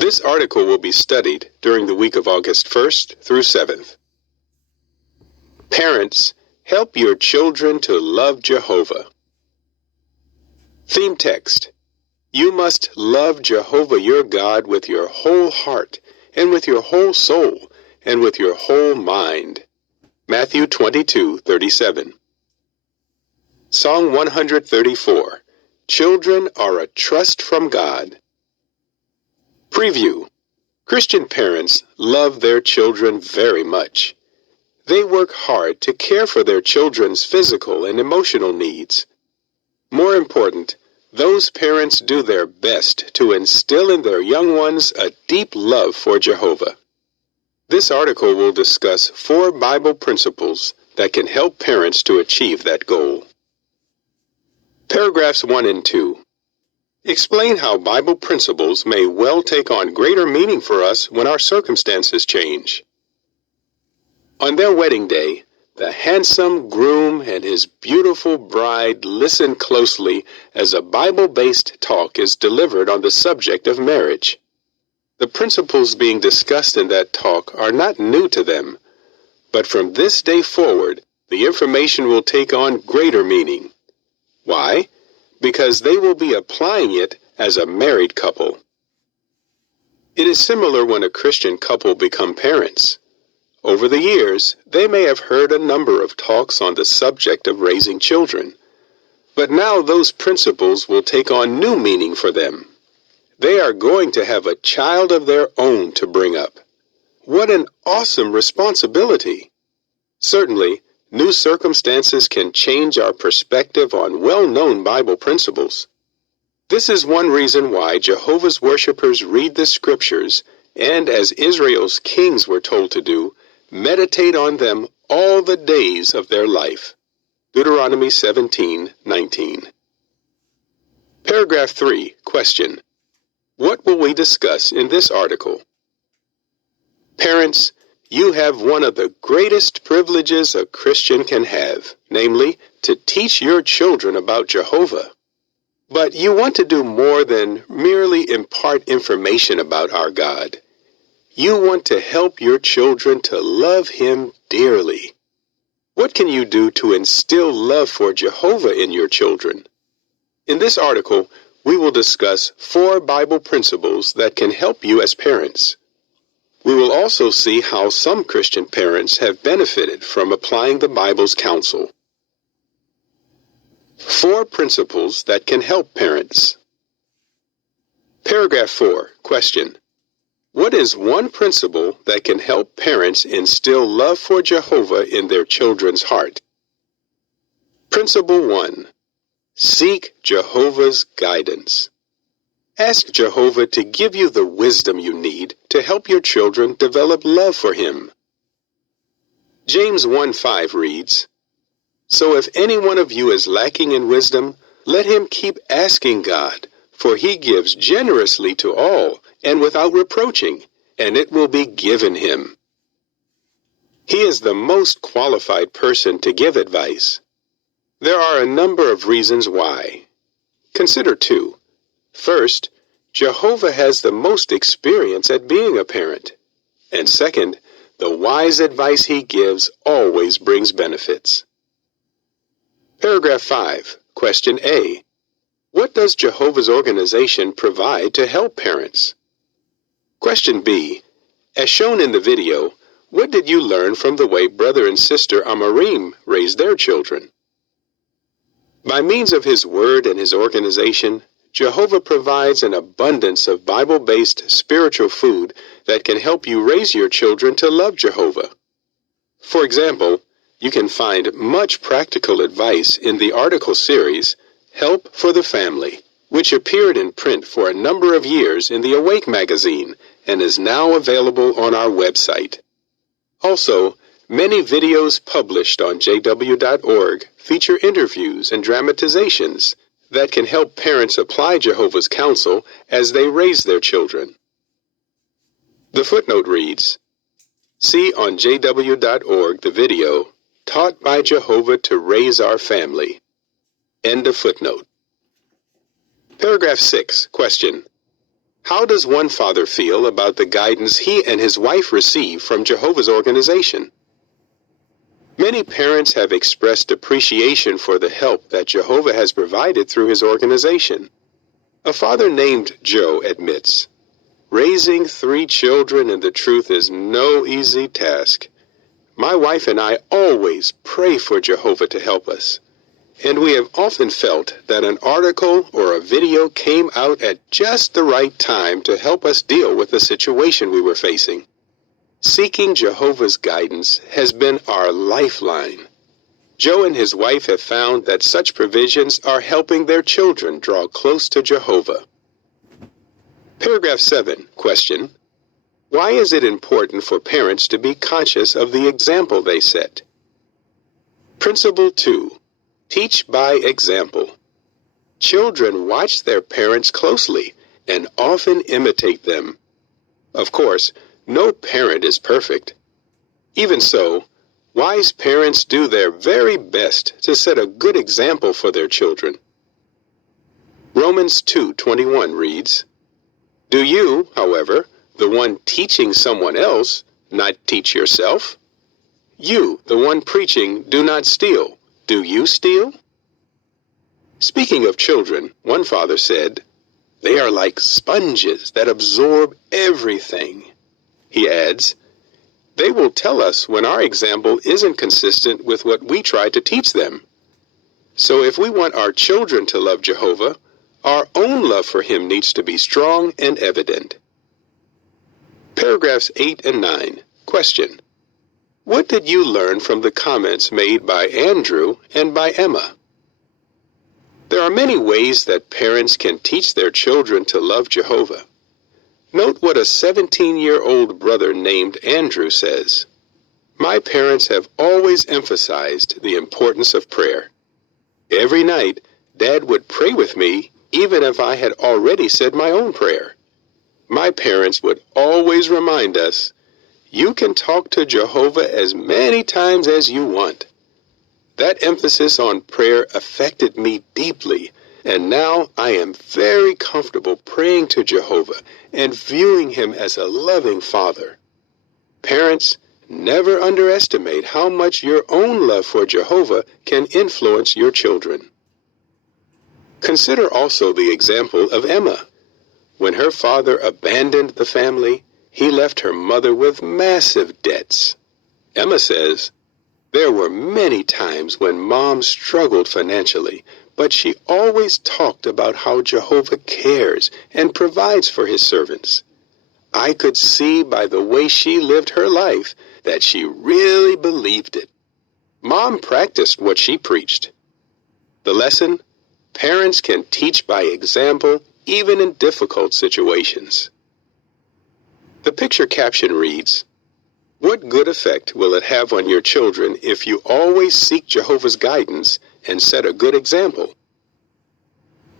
This article will be studied during the week of August 1st through 7th. Parents, help your children to love Jehovah. Theme text: You must love Jehovah your God with your whole heart, and with your whole soul, and with your whole mind. Matthew 22:37. Song 134. Children are a trust from God. Preview. Christian parents love their children very much. They work hard to care for their children's physical and emotional needs. More important, those parents do their best to instill in their young ones a deep love for Jehovah. This article will discuss 4 Bible principles that can help parents to achieve that goal. Paragraphs 1 and 2. Explain how Bible principles may well take on greater meaning for us when our circumstances change. On their wedding day, the handsome groom and his beautiful bride listen closely as a Bible-based talk is delivered on the subject of marriage. The principles being discussed in that talk are not new to them, but from this day forward, the information will take on greater meaning. Why? Because they will be applying it as a married couple. It is similar when a Christian couple become parents. Over the years, they may have heard a number of talks on the subject of raising children, but now those principles will take on new meaning for them. They are going to have a child of their own to bring up. What an awesome responsibility! Certainly, new circumstances can change our perspective on well-known Bible principles. This is one reason why Jehovah's worshipers read the scriptures and, as Israel's kings were told to do, meditate on them all the days of their life. Deuteronomy 17:19. Paragraph 3. Question. What will we discuss in this article? Parents, you have one of the greatest privileges a Christian can have, namely, to teach your children about Jehovah. But you want to do more than merely impart information about our God. You want to help your children to love Him dearly. What can you do to instill love for Jehovah in your children? In this article, we will discuss 4 Bible principles that can help you as parents. We will also see how some Christian parents have benefited from applying the Bible's counsel. 4 principles that can help parents. Paragraph 4. Question. What is one principle that can help parents instill love for Jehovah in their children's heart? Principle 1. Seek Jehovah's guidance. Ask Jehovah to give you the wisdom you need to help your children develop love for Him. James 1:5 reads, So if any one of you is lacking in wisdom, let him keep asking God, for He gives generously to all and without reproaching, and it will be given him. He is the most qualified person to give advice. There are a number of reasons why. Consider 2. First, Jehovah has the most experience at being a parent. And second, the wise advice He gives always brings benefits. Paragraph 5. Question A. What does Jehovah's organization provide to help parents? Question B. As shown in the video, what did you learn from the way Brother and Sister Amarim raised their children? By means of His Word and His organization, Jehovah provides an abundance of Bible-based spiritual food that can help you raise your children to love Jehovah. For example, you can find much practical advice in the article series, Help for the Family, which appeared in print for a number of years in the Awake magazine and is now available on our website. Also, many videos published on jw.org feature interviews and dramatizations that can help parents apply Jehovah's counsel as they raise their children. The footnote reads, See on jw.org the video, Taught by Jehovah to Raise Our Family. End of footnote. Paragraph 6. Question. How does one father feel about the guidance he and his wife receive from Jehovah's organization? Many parents have expressed appreciation for the help that Jehovah has provided through his organization. A father named Joe admits, "Raising 3 children in the truth is no easy task. My wife and I always pray for Jehovah to help us, and we have often felt that an article or a video came out at just the right time to help us deal with the situation we were facing. Seeking Jehovah's guidance has been our lifeline. Joe and his wife have found that such provisions are helping their children draw close to Jehovah." Paragraph 7, question. Why is it important for parents to be conscious of the example they set? Principle 2. Teach by example. Children watch their parents closely and often imitate them. Of course, no parent is perfect. Even so, wise parents do their very best to set a good example for their children. Romans 2:21 reads, "Do you, however, the one teaching someone else, not teach yourself? You, the one preaching, do not steal. Do you steal?" Speaking of children, one father said, "They are like sponges that absorb everything." He adds, "They will tell us when our example isn't consistent with what we try to teach them." So if we want our children to love Jehovah, our own love for him needs to be strong and evident. Paragraphs 8 and 9. Question. What did you learn from the comments made by Andrew and by Emma? There are many ways that parents can teach their children to love Jehovah. Note what a 17-year-old brother named Andrew says. "My parents have always emphasized the importance of prayer. Every night, Dad would pray with me even if I had already said my own prayer. My parents would always remind us, 'You can talk to Jehovah as many times as you want.' That emphasis on prayer affected me deeply, and now I am very comfortable praying to Jehovah and viewing him as a loving Father." Parents, never underestimate how much your own love for Jehovah can influence your children. Consider also the example of Emma. When her father abandoned the family, he left her mother with massive debts. Emma says, "There were many times when Mom struggled financially, but she always talked about how Jehovah cares and provides for his servants. I could see by the way she lived her life that she really believed it. Mom practiced what she preached." The lesson? Parents can teach by example even in difficult situations. The picture caption reads, "What good effect will it have on your children if you always seek Jehovah's guidance and set a good example?"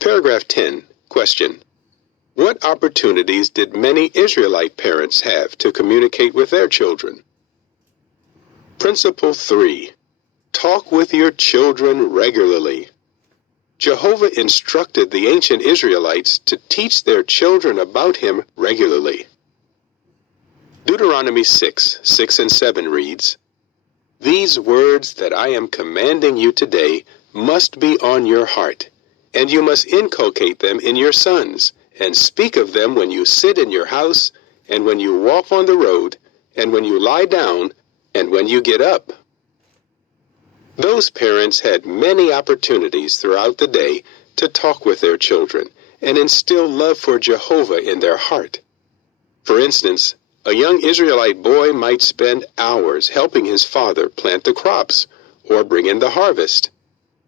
Paragraph 10, question. What opportunities did many Israelite parents have to communicate with their children? Principle 3. Talk with your children regularly. Jehovah instructed the ancient Israelites to teach their children about him regularly. Deuteronomy 6:6 and 7 reads, "These words that I am commanding you today must be on your heart, and you must inculcate them in your sons, and speak of them when you sit in your house, and when you walk on the road, and when you lie down, and when you get up." Those parents had many opportunities throughout the day to talk with their children and instill love for Jehovah in their heart. For instance, a young Israelite boy might spend hours helping his father plant the crops or bring in the harvest.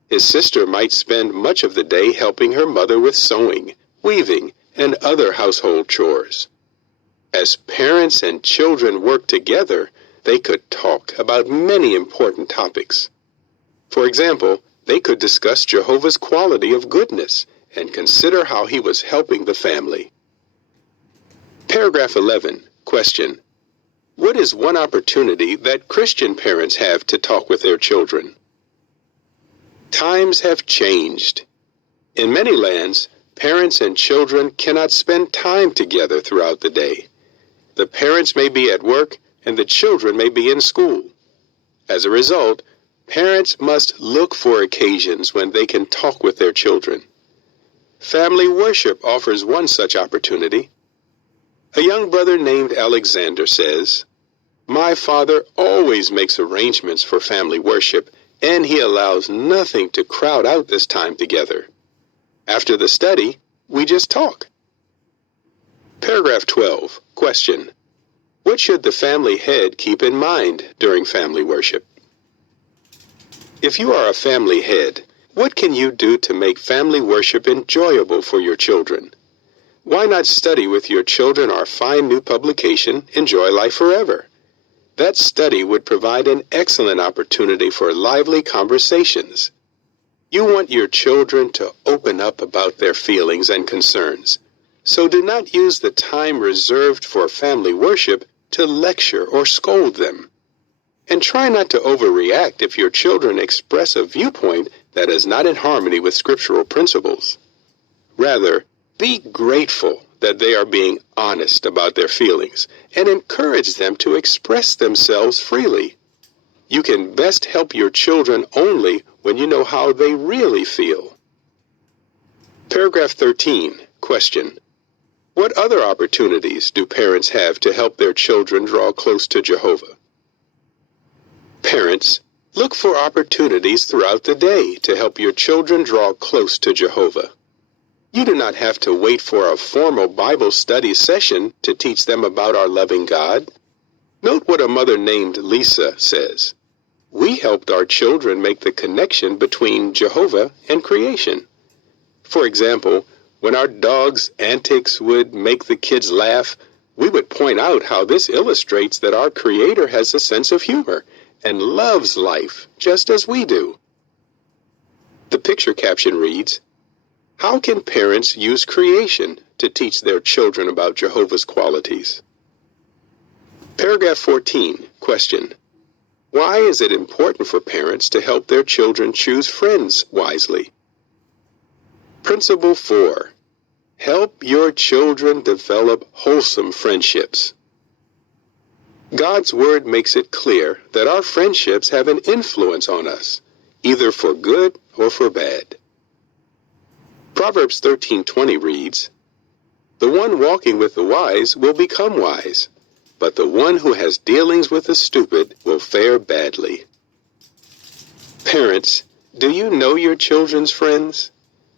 His sister might spend much of the day helping her mother with sewing, weaving, and other household chores. As parents and children worked together, they could talk about many important topics. For example, they could discuss Jehovah's quality of goodness and consider how he was helping the family. Paragraph 11, question. What is one opportunity that Christian parents have to talk with their children? Times have changed. In many lands, parents and children cannot spend time together throughout the day. The parents may be at work and the children may be in school. As a result, parents must look for occasions when they can talk with their children. Family worship offers one such opportunity. A young brother named Alexander says, "My father always makes arrangements for family worship, and he allows nothing to crowd out this time together. After the study, we just talk." Paragraph 12. Question. What should the family head keep in mind during family worship? If you are a family head, what can you do to make family worship enjoyable for your children? Why not study with your children our fine new publication, Enjoy Life Forever? That study would provide an excellent opportunity for lively conversations. You want your children to open up about their feelings and concerns, so do not use the time reserved for family worship to lecture or scold them. And try not to overreact if your children express a viewpoint that is not in harmony with scriptural principles. Rather, be grateful that they are being honest about their feelings and encourage them to express themselves freely. You can best help your children only when you know how they really feel. Paragraph 13. Question. What other opportunities do parents have to help their children draw close to Jehovah? Parents, look for opportunities throughout the day to help your children draw close to Jehovah. You do not have to wait for a formal Bible study session to teach them about our loving God. Note what a mother named Lisa says. We helped our children make the connection between Jehovah and creation. For example, when our dog's antics would make the kids laugh, we would point out how this illustrates that our Creator has a sense of humor and loves life just as we do. The picture caption reads, "How can parents use creation to teach their children about Jehovah's qualities?" Paragraph 14. Question. Why is it important for parents to help their children choose friends wisely? Principle 4. Help your children develop wholesome friendships. God's Word makes it clear that our friendships have an influence on us, either for good or for bad. Proverbs 13:20 reads, "The one walking with the wise will become wise, but the one who has dealings with the stupid will fare badly." Parents, do you know your children's friends?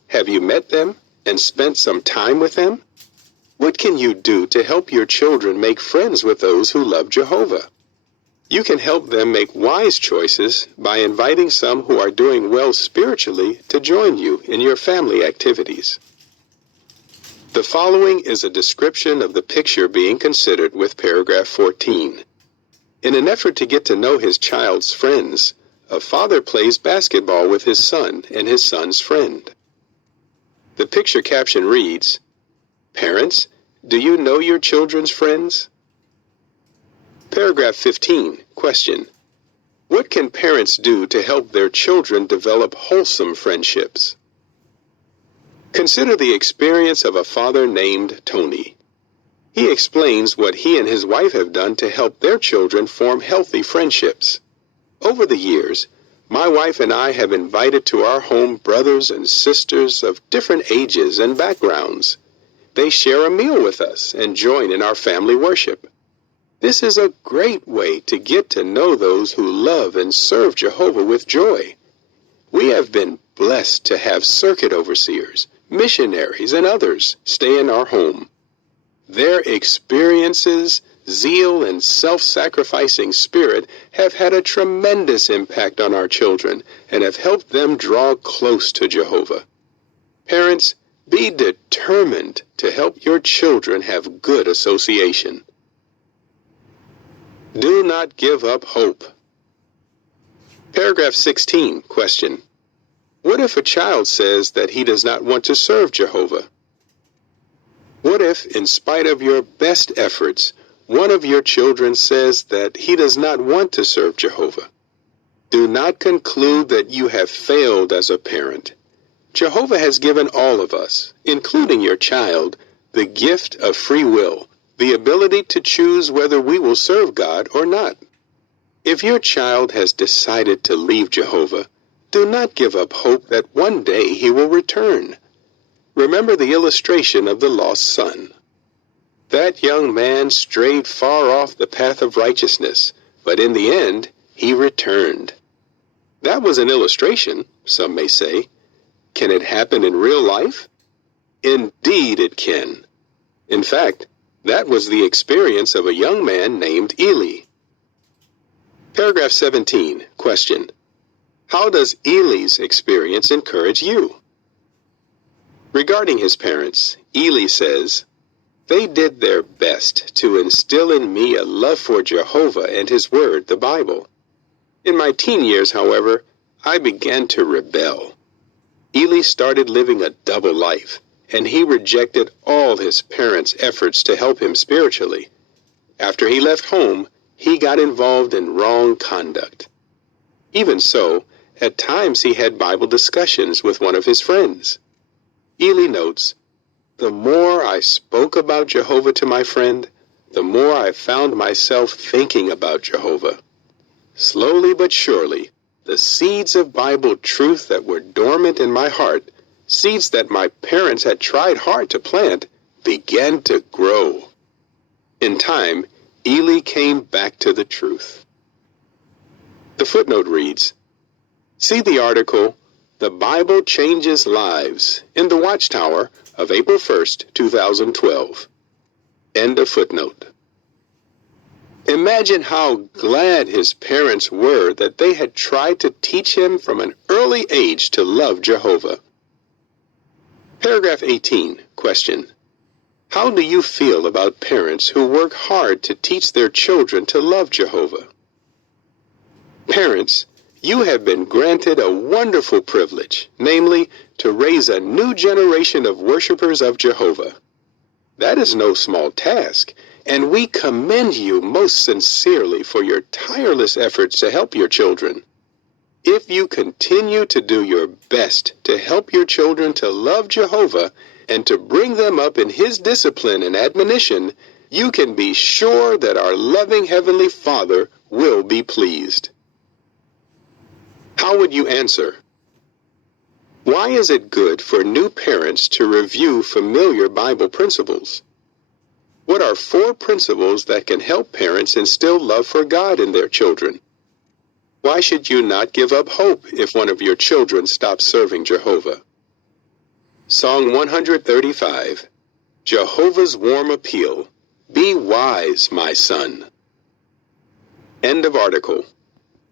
Have you met them and spent some time with them? What can you do to help your children make friends with those who love Jehovah? You can help them make wise choices by inviting some who are doing well spiritually to join you in your family activities. The following is a description of the picture being considered with paragraph 14. In an effort to get to know his child's friends, a father plays basketball with his son and his son's friend. The picture caption reads, "Parents, do you know your children's friends?" Paragraph 15. Question. What can parents do to help their children develop wholesome friendships? Consider the experience of a father named Tony. He explains what he and his wife have done to help their children form healthy friendships. Over the years, my wife and I have invited to our home brothers and sisters of different ages and backgrounds. They share a meal with us and join in our family worship. This is a great way to get to know those who love and serve Jehovah with joy. We have been blessed to have circuit overseers, missionaries, and others stay in our home. Their experiences, zeal, and self-sacrificing spirit have had a tremendous impact on our children and have helped them draw close to Jehovah. Parents, be determined to help your children have good association. Do not give up hope. Paragraph 16. Question. What if a child says that he does not want to serve Jehovah? What if, in spite of your best efforts, one of your children says that he does not want to serve Jehovah? Do not conclude that you have failed as a parent. Jehovah has given all of us, including your child, the gift of free will, the ability to choose whether we will serve God or not. If your child has decided to leave Jehovah, do not give up hope that one day he will return. Remember the illustration of the lost son. That young man strayed far off the path of righteousness, but in the end, he returned. That was an illustration, some may say. Can it happen in real life? Indeed it can. In fact, that was the experience of a young man named Eli. Paragraph 17, question. How does Eli's experience encourage you? Regarding his parents, Eli says, "They did their best to instill in me a love for Jehovah and his word, the Bible. In my teen years, however, I began to rebel. Eli started living a double life, and he rejected all his parents' efforts to help him spiritually. After he left home, he got involved in wrong conduct. Even so, at times he had Bible discussions with one of his friends. Eli notes, the more I spoke about Jehovah to my friend, the more I found myself thinking about Jehovah. Slowly but surely, the seeds of Bible truth that were dormant in my heart, seeds that my parents had tried hard to plant, began to grow. In time, Eli came back to the truth." The footnote reads, see the article, "The Bible Changes Lives," in the Watchtower of April 1st, 2012. End of footnote. Imagine how glad his parents were that they had tried to teach him from an early age to love Jehovah. Paragraph 18, question. How do you feel about parents who work hard to teach their children to love Jehovah? Parents, you have been granted a wonderful privilege, namely, to raise a new generation of worshipers of Jehovah. That is no small task, and we commend you most sincerely for your tireless efforts to help your children. If you continue to do your best to help your children to love Jehovah and to bring them up in his discipline and admonition, you can be sure that our loving Heavenly Father will be pleased. How would you answer? Why is it good for new parents to review familiar Bible principles? What are 4 principles that can help parents instill love for God in their children? Why should you not give up hope if one of your children stops serving Jehovah? Song 135, Jehovah's Warm Appeal, Be Wise, My Son. End of article.